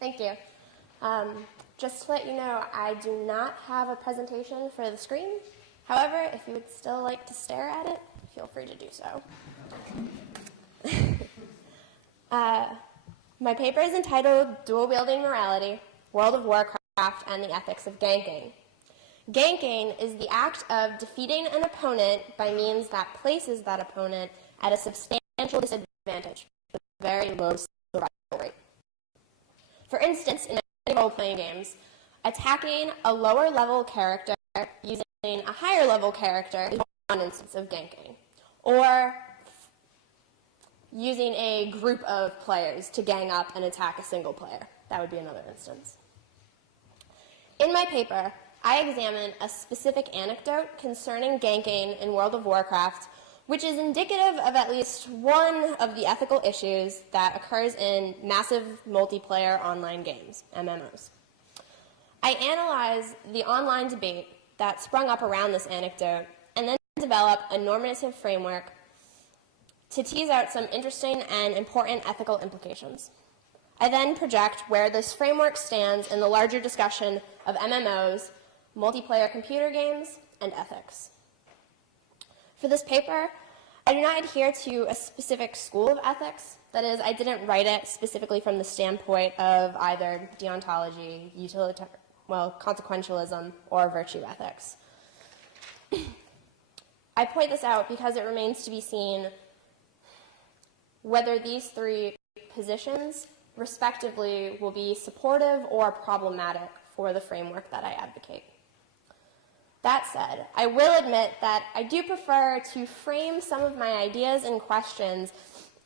Thank you. Just to let you know, I do not have a presentation for the screen. However, if you would still like to stare at it, feel free to do so. My paper is entitled Dual Wielding Morality, World of Warcraft, and the Ethics of Ganking. Ganking is the act of defeating an opponent by means that places that opponent at a substantial disadvantage with a very low survival rate. For instance, in many role-playing games, attacking a lower-level character using a higher-level character is one instance of ganking, or using a group of players to gang up and attack a single player. That would be another instance. In my paper, I examine a specific anecdote concerning ganking in World of Warcraft, which is indicative of at least one of the ethical issues that occurs in massive multiplayer online games, MMOs. I analyze the online debate that sprung up around this anecdote and then develop a normative framework to tease out some interesting and important ethical implications. I then project where this framework stands in the larger discussion of MMOs, multiplayer computer games, and ethics. For this paper, I do not adhere to a specific school of ethics. That is, I didn't write it specifically from the standpoint of either deontology, consequentialism, or virtue ethics. I point this out because it remains to be seen whether these three positions, respectively, will be supportive or problematic for the framework that I advocate. That said, I will admit that I do prefer to frame some of my ideas and questions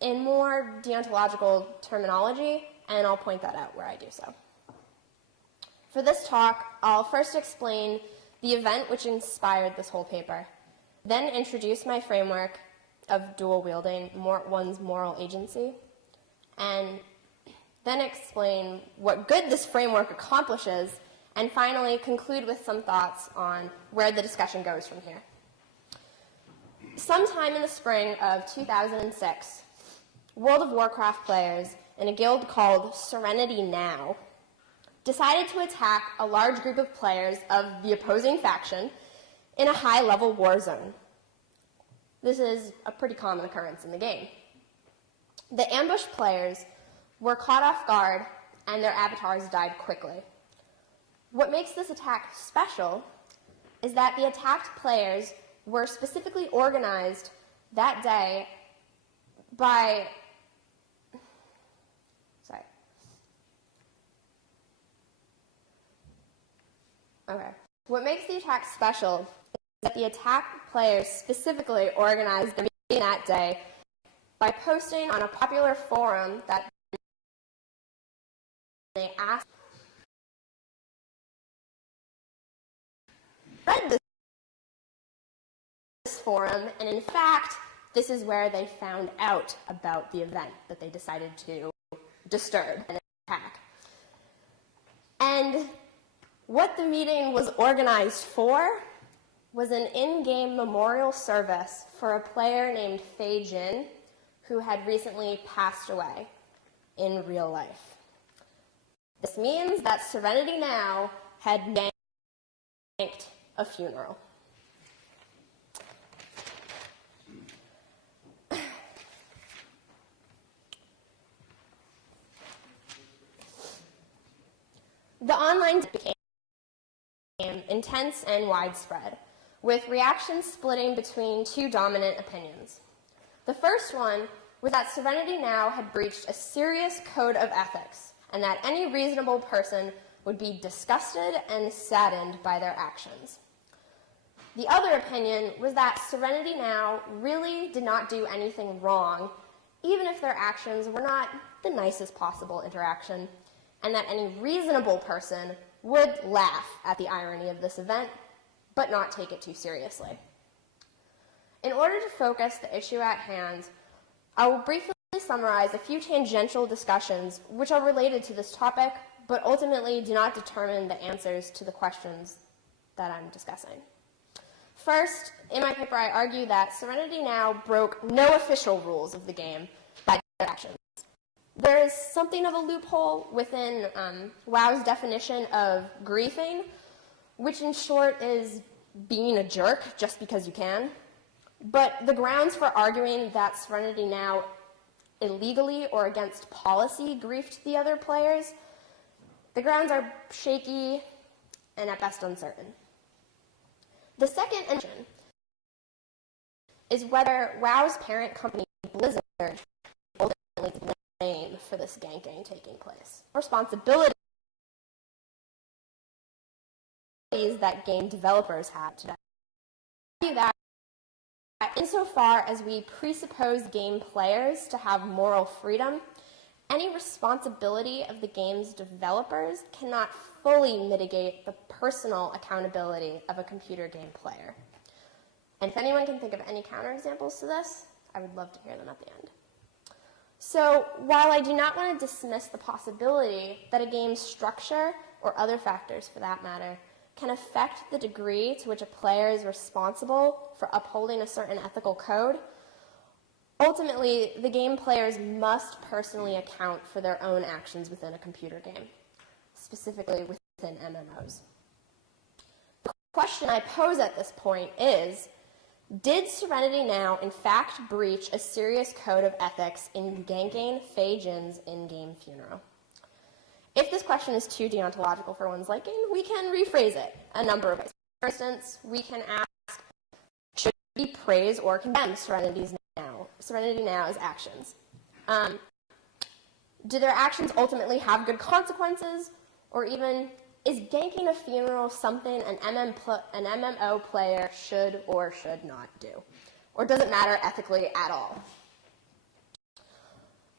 in more deontological terminology, and I'll point that out where I do so. For this talk, I'll first explain the event which inspired this whole paper, then introduce my framework of dual wielding, one's moral agency, and then explain what good this framework accomplishes, and finally conclude with some thoughts on where the discussion goes from here. Sometime in the spring of 2006, World of Warcraft players in a guild called Serenity Now decided to attack a large group of players of the opposing faction in a high-level war zone. This is a pretty common occurrence in the game. The ambushed players were caught off guard, and their avatars died quickly. What makes this attack special is that the attacked players were specifically organized that day by... What makes the attack special is that the attack players specifically organized the meeting that day by posting on a popular forum that they asked read this forum, and in fact, this is where they found out about the event that they decided to disturb and attack. And what the meeting was organized for was an in-game memorial service for a player named Fei Jin, who had recently passed away in real life. This means that Serenity Now had ganked a funeral. The online became intense and widespread, with reactions splitting between two dominant opinions. The first one was that Serenity Now had breached a serious code of ethics, and that any reasonable person would be disgusted and saddened by their actions. The other opinion was that Serenity Now really did not do anything wrong, even if their actions were not the nicest possible interaction, and that any reasonable person would laugh at the irony of this event, but not take it too seriously. In order to focus the issue at hand, I will briefly summarize a few tangential discussions which are related to this topic, but ultimately do not determine the answers to the questions that I'm discussing. First, in my paper, I argue that Serenity Now broke no official rules of the game by their actions. There is something of a loophole within WoW's definition of griefing, which in short is being a jerk just because you can. But the grounds for arguing that Serenity now illegally or against policy griefed the other players, the grounds are shaky and at best uncertain. The second question is whether WoW's parent company, Blizzard, ultimately to blame for this ganking taking place. Responsibilities that game developers have today. That insofar as we presuppose game players to have moral freedom, any responsibility of the game's developers cannot fully mitigate the personal accountability of a computer game player. And if anyone can think of any counterexamples to this, I would love to hear them at the end. So while I do not want to dismiss the possibility that a game's structure, or other factors for that matter, can affect the degree to which a player is responsible for upholding a certain ethical code, ultimately, the game players must personally account for their own actions within a computer game, specifically within MMOs. The question I pose at this point is, did Serenity now in fact breach a serious code of ethics in ganking Fei Jin's in-game funeral? If this question is too deontological for one's liking, we can rephrase it a number of ways. For instance, we can ask, should we praise or condemn Serenity Now's actions? Do their actions ultimately have good consequences? Or even, is ganking a funeral something an MMO player should or should not do? Or does it matter ethically at all?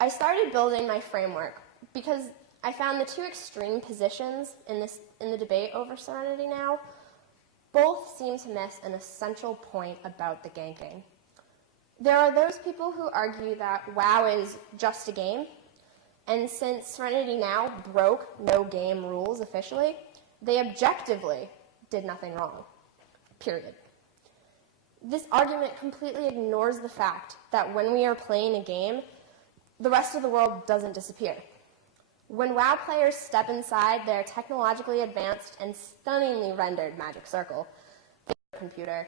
I started building my framework because I found the two extreme positions in the debate over Serenity Now both seem to miss an essential point about the ganking. There are those people who argue that WoW is just a game, and since Serenity Now broke no game rules officially, they objectively did nothing wrong, period. This argument completely ignores the fact that when we are playing a game, the rest of the world doesn't disappear. When WoW players step inside their technologically advanced and stunningly rendered magic circle, they have a computer,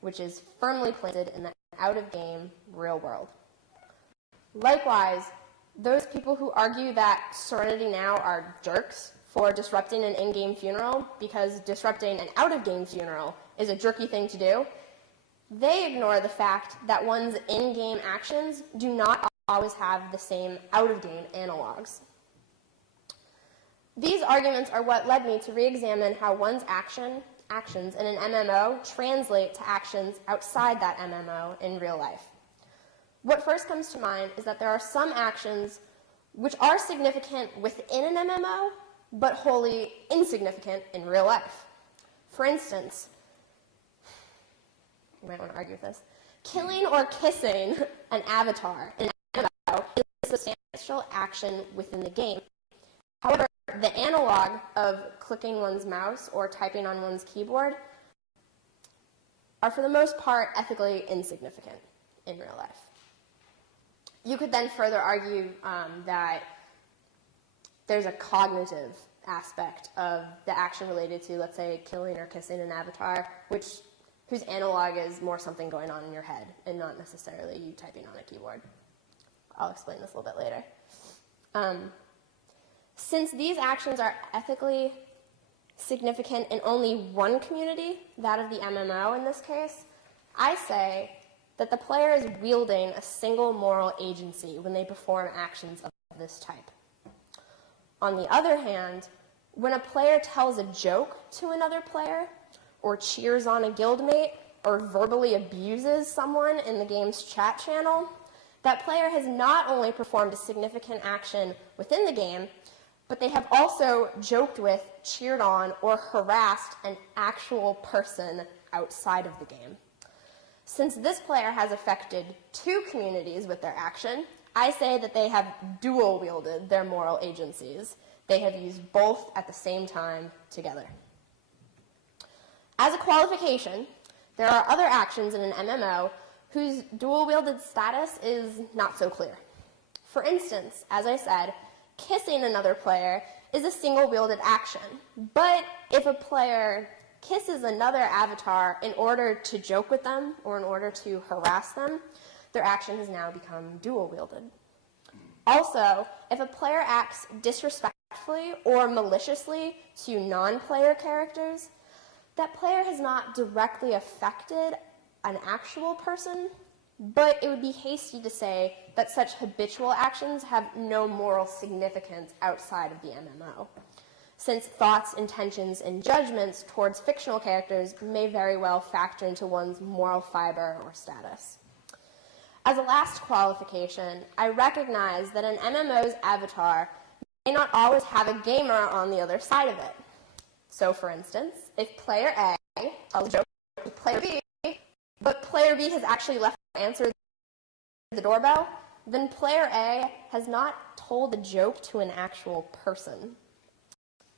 which is firmly planted in the out-of-game real world. Likewise, those people who argue that Serenity Now are jerks for disrupting an in-game funeral because disrupting an out-of-game funeral is a jerky thing to do, they ignore the fact that one's in-game actions do not always have the same out-of-game analogs. These arguments are what led me to re-examine how one's actions in an MMO translate to actions outside that MMO in real life. What first comes to mind is that there are some actions which are significant within an MMO, but wholly insignificant in real life. For instance, you might want to argue with this, killing or kissing an avatar in an MMO is a substantial action within the game. However, the analog of clicking one's mouse or typing on one's keyboard are for the most part ethically insignificant in real life. You could then further argue that there's a cognitive aspect of the action related to, let's say, killing or kissing an avatar, whose analog is more something going on in your head and not necessarily you typing on a keyboard. I'll explain this a little bit later. Since these actions are ethically significant in only one community, that of the MMO in this case, I say that the player is wielding a single moral agency when they perform actions of this type. On the other hand, when a player tells a joke to another player, or cheers on a guildmate, or verbally abuses someone in the game's chat channel, that player has not only performed a significant action within the game, but they have also joked with, cheered on, or harassed an actual person outside of the game. Since this player has affected two communities with their action, I say that they have dual-wielded their moral agencies. They have used both at the same time together. As a qualification, there are other actions in an MMO whose dual-wielded status is not so clear. For instance, as I said, kissing another player is a single-wielded action, but if a player kisses another avatar in order to joke with them or in order to harass them, their action has now become dual-wielded. Also, if a player acts disrespectfully or maliciously to non-player characters, that player has not directly affected an actual person, but it would be hasty to say that such habitual actions have no moral significance outside of the MMO, since thoughts, intentions, and judgments towards fictional characters may very well factor into one's moral fiber or status. As a last qualification, I recognize that an MMO's avatar may not always have a gamer on the other side of it. So, for instance, if player A tells a joke to player B, but player B has actually left to answer the doorbell, then player A has not told the joke to an actual person.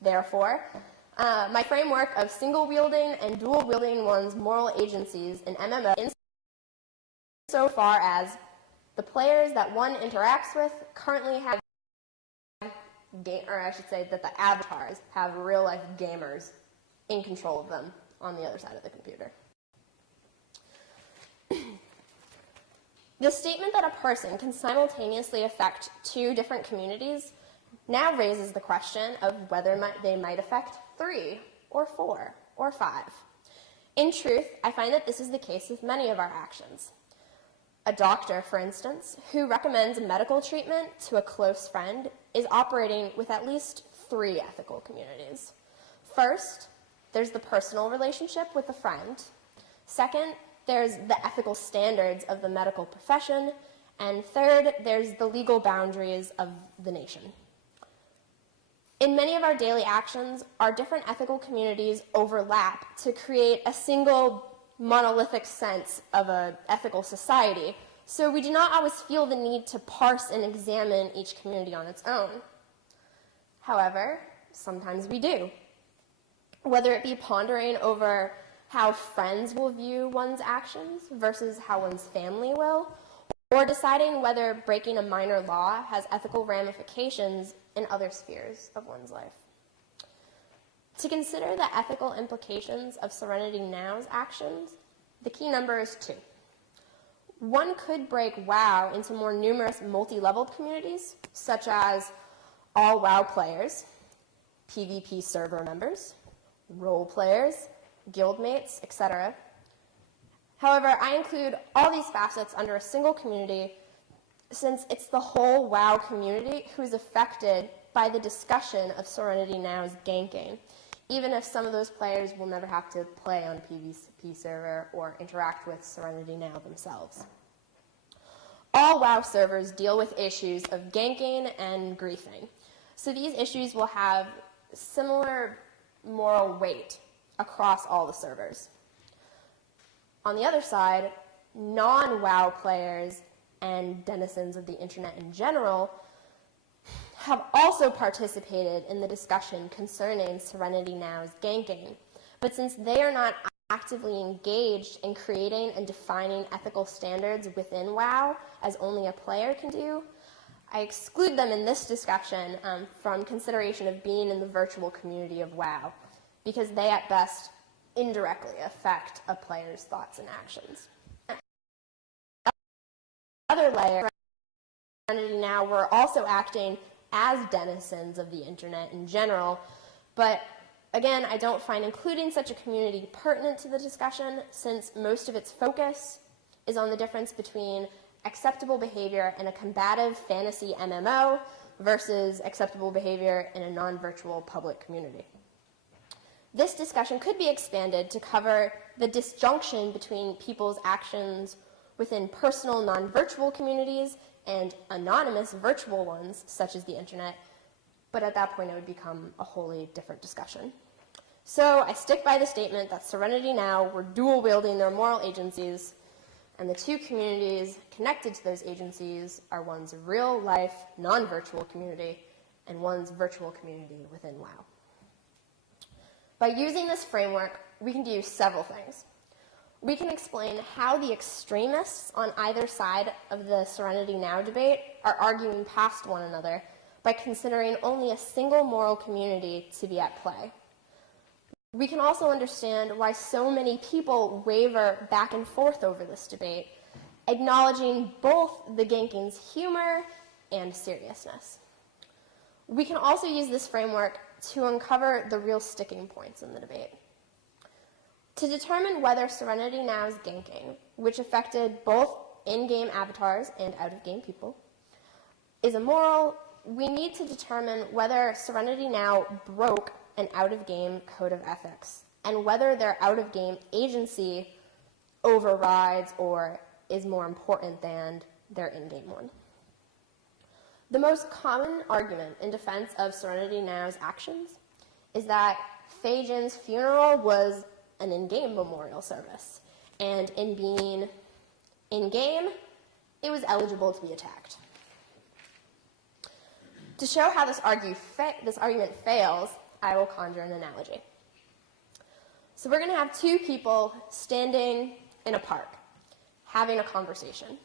Therefore, my framework of single-wielding and dual-wielding one's moral agencies in MMO insofar as the players that one interacts with currently have, or I should say that the avatars have real-life gamers in control of them on the other side of the computer. The statement that a person can simultaneously affect two different communities now raises the question of whether they might affect 3 or 4 or 5. In truth, I find that this is the case with many of our actions. A doctor, for instance, who recommends medical treatment to a close friend is operating with at least 3 ethical communities. First, there's the personal relationship with the friend. Second, there's the ethical standards of the medical profession. And third, there's the legal boundaries of the nation. In many of our daily actions, our different ethical communities overlap to create a single monolithic sense of an ethical society, so we do not always feel the need to parse and examine each community on its own. However, sometimes we do. Whether it be pondering over how friends will view one's actions versus how one's family will, or deciding whether breaking a minor law has ethical ramifications in other spheres of one's life. To consider the ethical implications of Serenity Now's actions, the key number is 2. One could break WoW into more numerous multi-leveled communities, such as all WoW players, PvP server members, role players, guildmates, etc. However, I include all these facets under a single community since it's the whole WoW community who is affected by the discussion of Serenity Now's ganking, even if some of those players will never have to play on PvP server or interact with Serenity Now themselves. All WoW servers deal with issues of ganking and griefing, so these issues will have similar moral weight across all the servers. On the other side, non-WoW players and denizens of the internet in general have also participated in the discussion concerning Serenity Now's ganking, but since they are not actively engaged in creating and defining ethical standards within WoW, as only a player can do, I exclude them in this discussion from consideration of being in the virtual community of WoW, because they at best indirectly affect a player's thoughts and actions. Other layers, Serenity Now were also acting as denizens of the internet in general, but again, I don't find including such a community pertinent to the discussion since most of its focus is on the difference between acceptable behavior in a combative fantasy MMO versus acceptable behavior in a non-virtual public community. This discussion could be expanded to cover the disjunction between people's actions within personal non-virtual communities and anonymous virtual ones, such as the internet, but at that point it would become a wholly different discussion. So I stick by the statement that Serenity Now were dual-wielding their moral agencies, and the two communities connected to those agencies are one's real-life, non-virtual community and one's virtual community within WoW. By using this framework, we can do several things. we can explain how the extremists on either side of the Serenity Now debate are arguing past one another by considering only a single moral community to be at play. We can also understand why so many people waver back and forth over this debate, acknowledging both the Ganking's humor and seriousness. We can also use this framework to uncover the real sticking points in the debate. To determine whether Serenity Now's ganking, which affected both in-game avatars and out-of-game people, is immoral, we need to determine whether Serenity Now broke an out-of-game code of ethics, and whether their out-of-game agency overrides or is more important than their in-game one. The most common argument in defense of Serenity Now's actions is that Fei-Jin's funeral was an in-game memorial service, and in being in-game, it was eligible to be attacked. To show how this argument fails, I will conjure an analogy. So we're going to have two people standing in a park, having a conversation.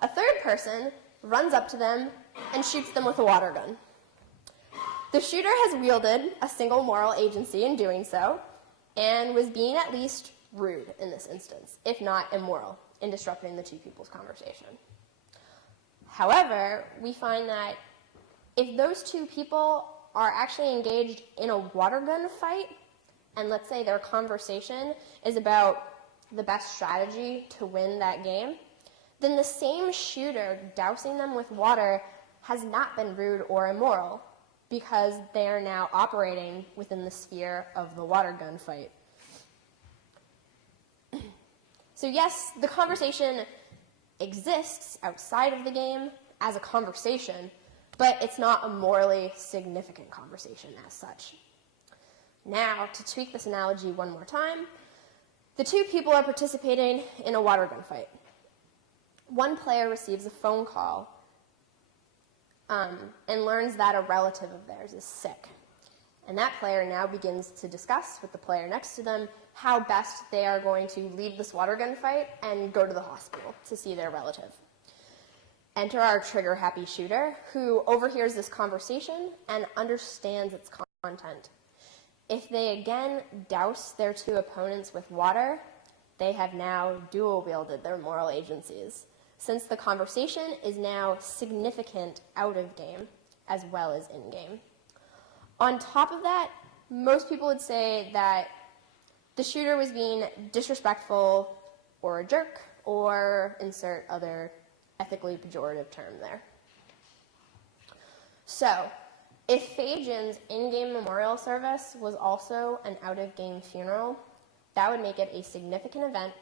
A third person runs up to them and shoots them with a water gun. The shooter has wielded a single moral agency in doing so, and was being at least rude in this instance, if not immoral, in disrupting the two people's conversation. However, we find that if those two people are actually engaged in a water gun fight, and let's say their conversation is about the best strategy to win that game, then the same shooter dousing them with water has not been rude or immoral, because they are now operating within the sphere of the water gun fight. So yes, the conversation exists outside of the game as a conversation, but it's not a morally significant conversation as such. Now, to tweak this analogy one more time, the two people are participating in a water gun fight. One player receives a phone call and learns that a relative of theirs is sick. And that player now begins to discuss with the player next to them how best they are going to leave this water gun fight and go to the hospital to see their relative. Enter our trigger-happy shooter, who overhears this conversation and understands its content. If they again douse their two opponents with water, they have now dual-wielded their moral agencies, since the conversation is now significant out of game as well as in game. On top of that, most people would say that the shooter was being disrespectful or a jerk, or insert other ethically pejorative term there. So, if Fei-Jin's in-game memorial service was also an out-of-game funeral, that would make it a significant event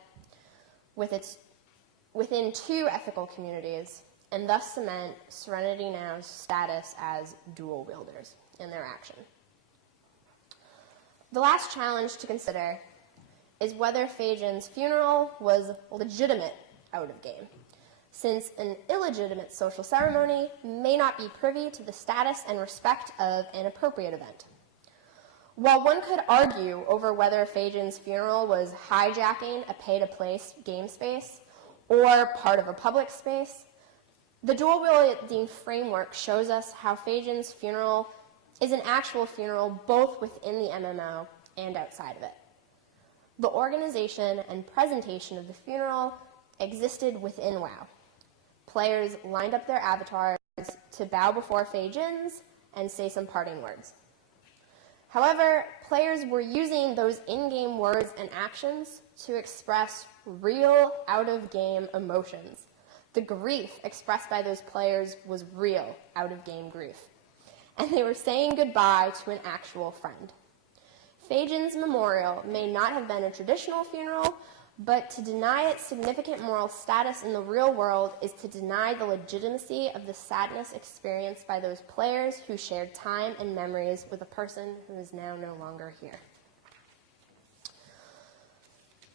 within two ethical communities, and thus cement Serenity Now's status as dual wielders in their action. The last challenge to consider is whether Fei-Jin's funeral was legitimate out of game, since an illegitimate social ceremony may not be privy to the status and respect of an appropriate event. While one could argue over whether Fei-Jin's funeral was hijacking a pay-to-play game space or part of a public space, the dual wielding framework shows us how Fei-Jin's funeral is an actual funeral both within the MMO and outside of it. The organization and presentation of the funeral existed within WoW. Players lined up their avatars to bow before Fei-Jin's and say some parting words. However, players were using those in-game words and actions to express real out-of-game emotions. The grief expressed by those players was real out-of-game grief, and they were saying goodbye to an actual friend. Fei-Jin's memorial may not have been a traditional funeral, but to deny its significant moral status in the real world is to deny the legitimacy of the sadness experienced by those players who shared time and memories with a person who is now no longer here.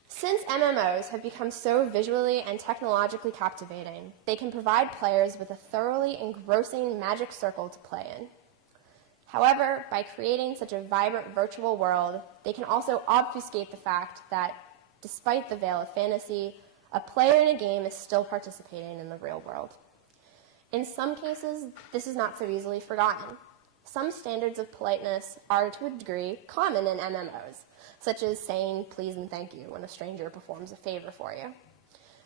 Since MMOs have become so visually and technologically captivating, they can provide players with a thoroughly engrossing magic circle to play in. However, by creating such a vibrant virtual world, they can also obfuscate the fact that Despite the veil of fantasy, a player in a game is still participating in the real world. In some cases, this is not so easily forgotten. Some standards of politeness are, to a degree, common in MMOs, such as saying please and thank you when a stranger performs a favor for you.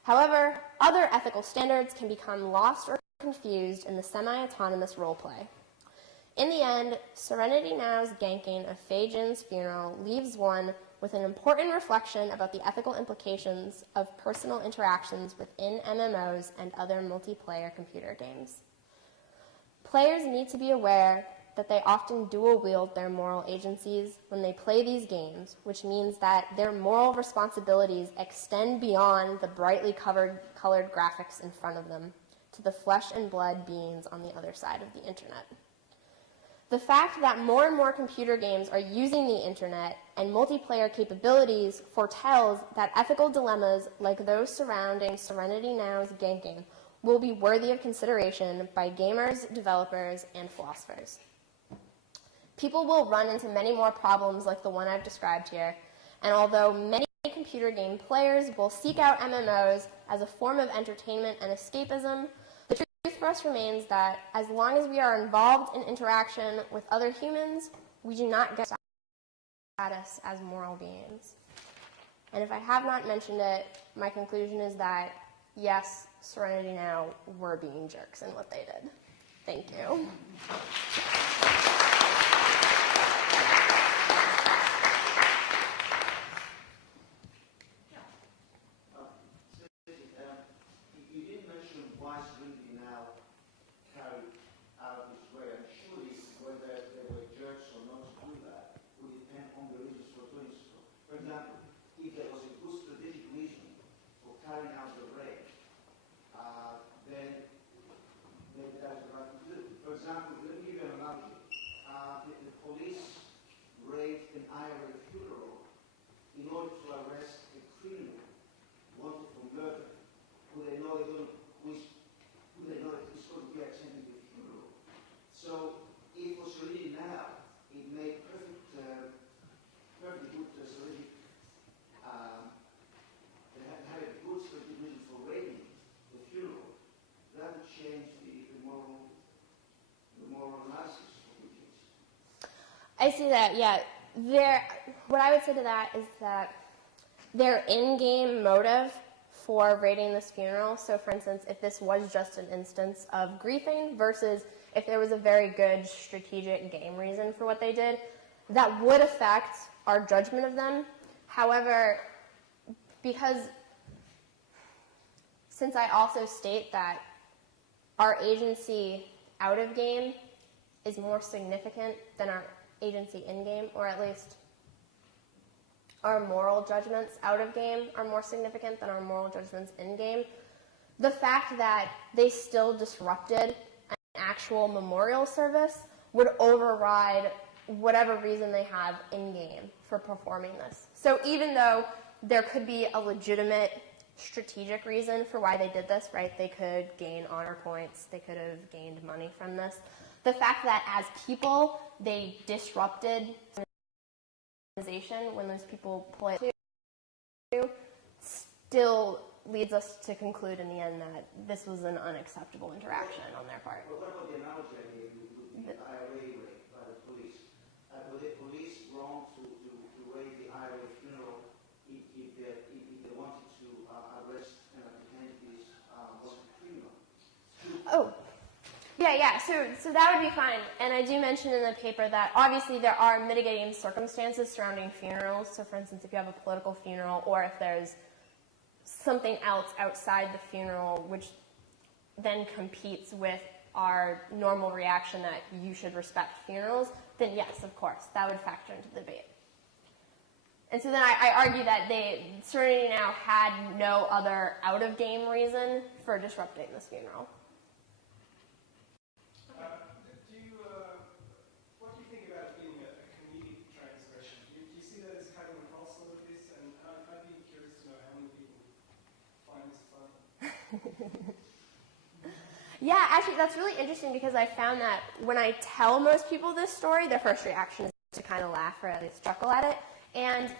However, other ethical standards can become lost or confused in the semi-autonomous roleplay. In the end, Serenity Now's ganking of Fei Jin's funeral leaves one with an important reflection about the ethical implications of personal interactions within MMOs and other multiplayer computer games. Players need to be aware that they often dual-wield their moral agencies when they play these games, which means that their moral responsibilities extend beyond the brightly colored graphics in front of them to the flesh and blood beings on the other side of the internet. The fact that more and more computer games are using the internet and multiplayer capabilities foretells that ethical dilemmas like those surrounding Serenity Now's ganking will be worthy of consideration by gamers, developers, and philosophers. People will run into many more problems like the one I've described here, and although many computer game players will seek out MMOs as a form of entertainment and escapism, the truth for us remains that as long as we are involved in interaction with other humans, we do not get status as moral beings. And if I have not mentioned it, my conclusion is that, yes, Serenity Now were being jerks in what they did. Thank you. I see that, yeah. What I would say to that is that their in-game motive for raiding this funeral, so for instance, if this was just an instance of griefing versus if there was a very good strategic game reason for what they did, that would affect our judgment of them. However, since I also state that our agency out of game is more significant than our agency in-game, or at least our moral judgments out of game are more significant than our moral judgments in-game, the fact that they still disrupted an actual memorial service would override whatever reason they have in-game for performing this. So even though there could be a legitimate strategic reason for why they did this, right? They could gain honor points, they could have gained money from this. The fact that as people, they disrupted organization when those people play still leads us to conclude in the end that this was an unacceptable interaction on their part. Well, what about the analogy I gave you with the IRA raid by the police? Were the police wrong to raid the IRA funeral if they wanted to arrest and apprehend these criminals? Oh. Yeah, so that would be fine. And I do mention in the paper that obviously there are mitigating circumstances surrounding funerals. So for instance, if you have a political funeral or if there's something else outside the funeral which then competes with our normal reaction that you should respect funerals, then yes, of course, that would factor into the debate. And so then I argue that Serenity Now had no other out-of-game reason for disrupting this funeral. What do you think about being a comedic transgression? Do you see that as kind of an Oslo of this? And I'd be curious to know how many people find this fun. Yeah, actually, that's really interesting because I found that when I tell most people this story, their first reaction is to kind of laugh or at least chuckle at it. And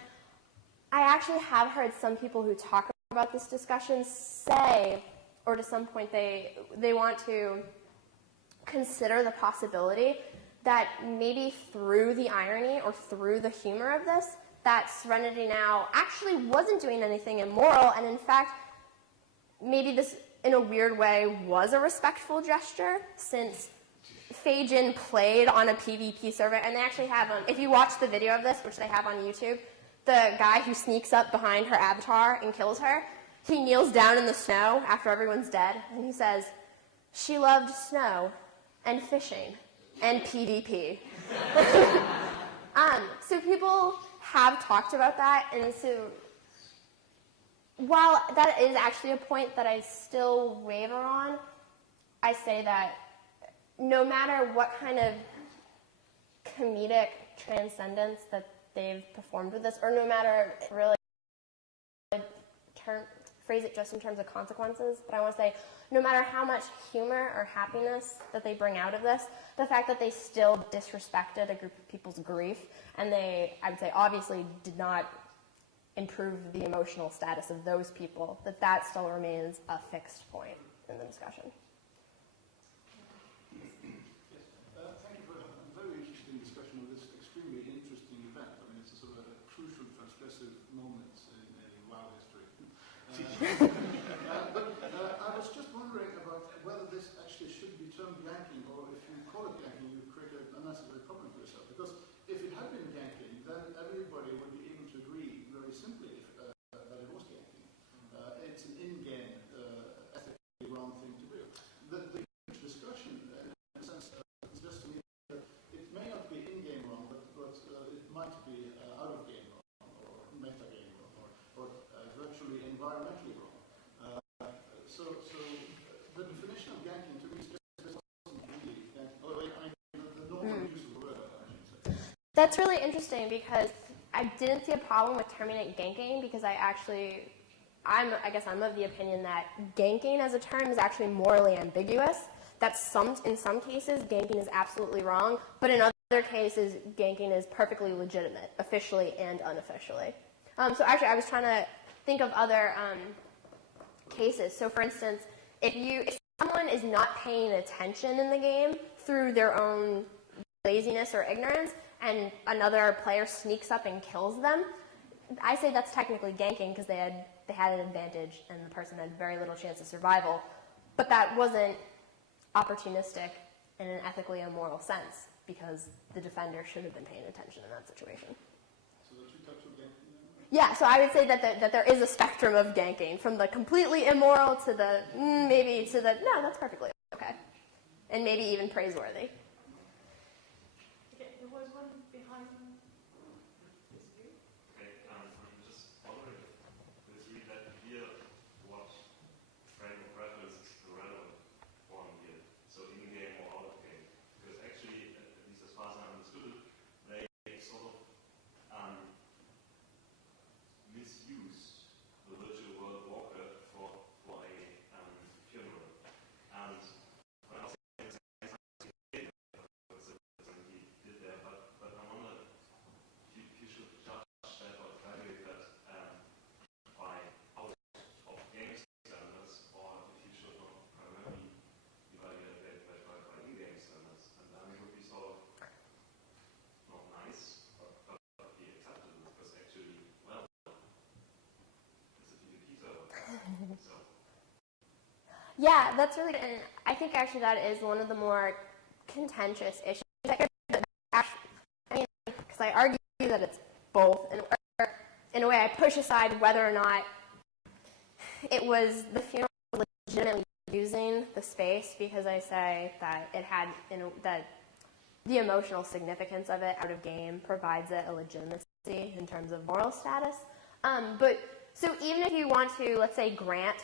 I actually have heard some people who talk about this discussion say, or to some point they want to consider the possibility that maybe through the irony or through the humor of this, that Serenity Now actually wasn't doing anything immoral, and in fact, maybe this, in a weird way, was a respectful gesture, since Feijin played on a PvP server, and they actually have, if you watch the video of this, which they have on YouTube, the guy who sneaks up behind her avatar and kills her, he kneels down in the snow after everyone's dead, and he says, "She loved snow and fishing and PvP." So people have talked about that, and so while that is actually a point that I still waver on, I say that no matter what kind of comedic transcendence that they've performed with this, or no matter really phrase it just in terms of consequences, but I want to say no matter how much humor or happiness that they bring out of this, the fact that they still disrespected a group of people's grief, and they, I would say, obviously did not improve the emotional status of those people, that still remains a fixed point in the discussion. Thank you for a very interesting discussion of this extremely interesting event. I mean, it's a sort of a crucial transgressive moment in WoW history. I was just wondering about whether this actually should be termed ganking, or if you call it ganking, you create an unnecessary problem for yourself. Because if it had been ganking, then everybody would be able to agree very simply that it was ganking. It's an in-game, ethically wrong thing to do. The huge discussion, in a sense, suggests to me that it may not be in-game wrong, but it might be out-of-game wrong, or meta-game wrong, or virtually environmentally wrong. So the definition of ganking to me is just wasn't really the normal use of the word, I should say. That's really interesting, because I didn't see a problem with terming it ganking, because I guess I'm of the opinion that ganking as a term is actually morally ambiguous. That in some cases, ganking is absolutely wrong, but in other cases, ganking is perfectly legitimate, officially and unofficially. So actually, I was trying to think of other cases. So for instance, if someone is not paying attention in the game through their own laziness or ignorance, and another player sneaks up and kills them, I say that's technically ganking, because they had an advantage and the person had very little chance of survival. But that wasn't opportunistic in an ethically immoral sense, because the defender should have been paying attention in that situation. So there are two types of ganking? Yeah, so I would say that there is a spectrum of ganking, from the completely immoral to the maybe to the no, that's perfectly okay, and maybe even praiseworthy. Okay, there was one behind you. Okay, I'm just wondering if it's really that clear what frame of reference is the relevant one here. So in-game or out-of-game. Because actually, at least as far as I understood it, they sort of misused the virtual world Warcraft for a funeral. And when I was saying the same time, he did there, but I wonder if you should judge that or evaluate that by out-of-game standards, or if you should not primarily evaluate that by in-game standards. And then it would be sort of not nice, but be acceptable, because actually, well, it's a PvP server. So. Yeah, that's really good, and I think actually that is one of the more contentious issues. Because I argue that it's both, and in a way I push aside whether or not it was the funeral legitimately using the space, because I say that it had, that the emotional significance of it out of game provides it a legitimacy in terms of moral status. But so even if you want to, let's say, grant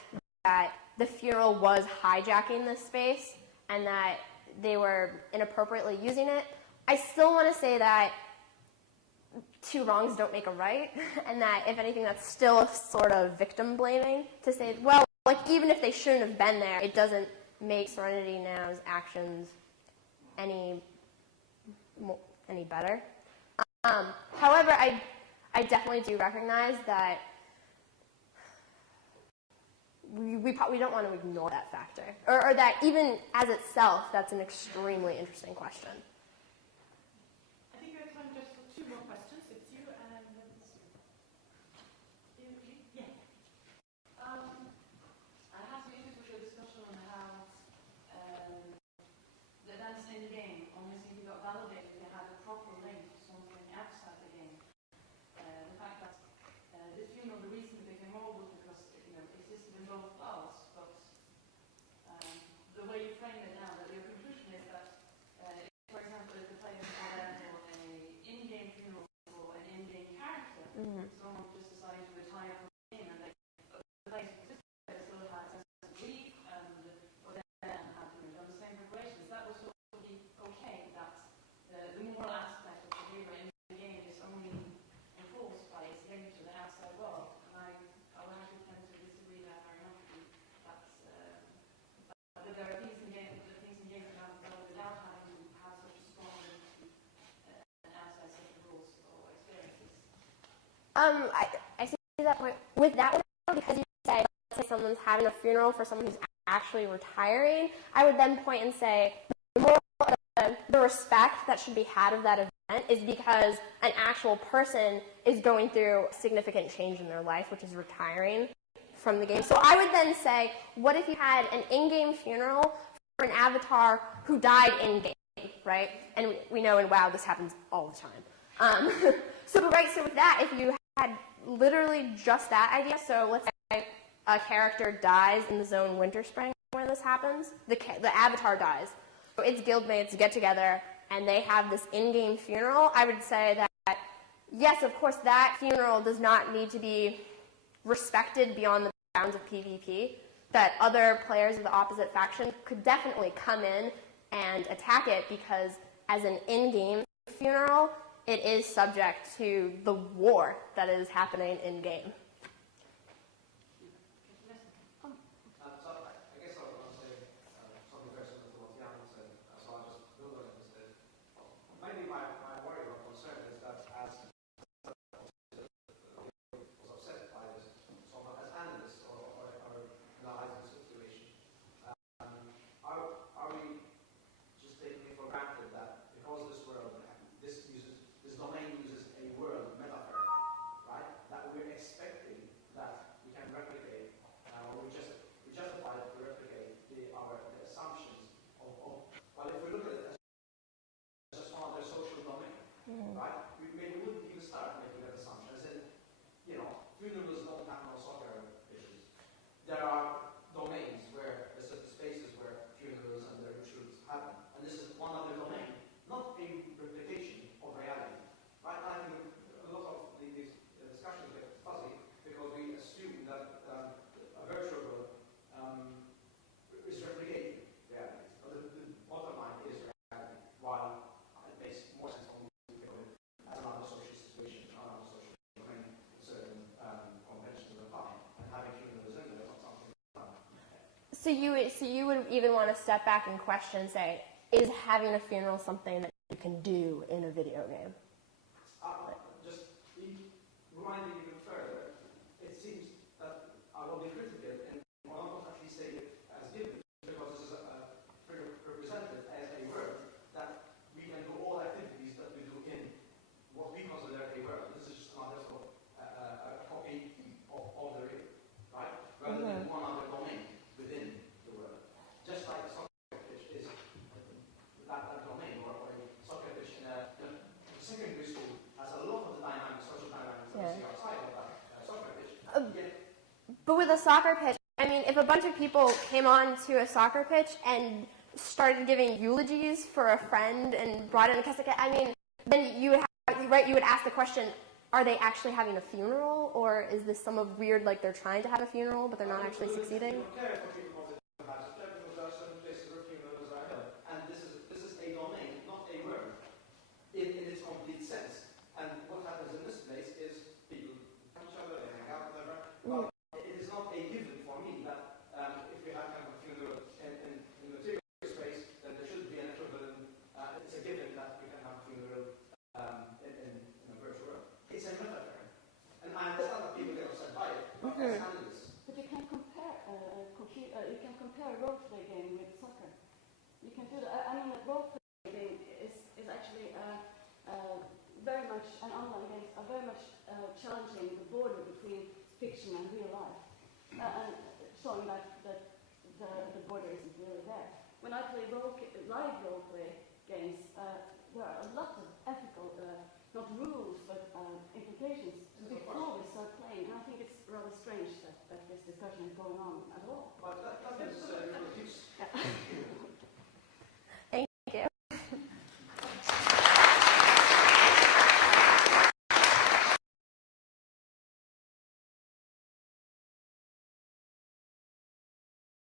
that the funeral was hijacking this space and that they were inappropriately using it, I still want to say that two wrongs don't make a right, and that if anything, that's still a sort of victim blaming to say, well, like even if they shouldn't have been there, it doesn't make Serenity Now's actions any better. However, I definitely do recognize that we don't want to ignore that factor, or that even as itself, that's an extremely interesting question. I think we have time just for two more questions. It's you and then it's you. Yeah. I have to use your discussion on how the events in the game only seem to got validated if you had a proper link to something outside the game. The fact that this funeral, the reason it became old was because it existed in both worlds, but the way you frame it now, that your conclusion is that, for example, if the players are there for an in-game funeral for an in-game character, someone just deciding to retire from the game and they place still has a sense of grief or then have done the same preparations. That was sort of okay, that the moral aspect of behavior in the game is only enforced by its link to the outside world. And I would actually tend to disagree that very much. That there are things in games that have developed without having to have such a strong link to an outside set of rules or experiences. I see that point. With that one, because you say, let's say someone's having a funeral for someone who's actually retiring, I would then point and say, the respect that should be had of that event is because an actual person is going through a significant change in their life, which is retiring from the game. So I would then say, what if you had an in-game funeral for an avatar who died in-game, right? And we know in WoW this happens all the time. So with that, if you had literally just that idea, so let's say a character dies in the zone Winterspring where this happens, the avatar dies. So its guildmates get together and they have this in-game funeral. I would say that, yes, of course, that funeral does not need to be respected beyond the bounds of PvP, that other players of the opposite faction could definitely come in and attack it because as an in-game funeral, it is subject to the war that is happening in-game. So I guess I want to say something very similar to what Jan said, so I'll just build on it instead. Maybe my worry or concern is that as was upset by this, so as analysts or analyzing the situation, are we just taking it for granted that because this world, this domain uses a word metaphor, right? That we're expecting that we can replicate, or we justify that we replicate the assumptions of. Well, if we look at it as just one other social domain, right? Maybe we wouldn't even start making that assumption. As in, funerals don't have no soccer pitches. There are domains where there's certain spaces where funerals and their rituals happen, and this is one other domain, not a replication of reality, right? And I think a lot of these discussions get fuzzy because we assume that a virtual world is replicating reality, but the bottom line is reality, while it makes more sense for me to think of it as another social situation, another social domain, certain conventions apply, and having funerals in there is not something fun. So you would even want to step back and question, say, is having a funeral something that you can do in a video game? Just rewinding even further, it seems that I will be critical and will not at least take it as given, because this is represented as a word that we can do all activities that we do in what we consider a word. This is just another sort of a copy of the real, right? Rather than one other domain within the word. Just like a soccer pitch is that domain, or a soccer pitch in a secondary school has a lot of the dynamics, social dynamics that we see outside of that soccer pitch. But with a soccer pitch, I mean, if a bunch of people came on to a soccer pitch and started giving eulogies for a friend and brought in a casket, I mean, then you would ask the question, are they actually having a funeral, or is this some of weird, like they're trying to have a funeral, but they're not actually succeeding? And this is a domain, not a word, in its complete sense. And what happens in this place is people come each other, they hang out, whatever. Well, it is not a given for me that if we have kind of a funeral in the material space, then there should be an equivalent. It's a given that we can have a funeral in a virtual world. It's a metaphor. You can do that. I mean, role-playing game is actually very much, and online games are very much challenging the border between fiction and real life, and showing that the border isn't really there. When I play live role-play games, there are a lot of ethical, not rules, but implications before we start playing. And I think it's rather strange that this discussion is going on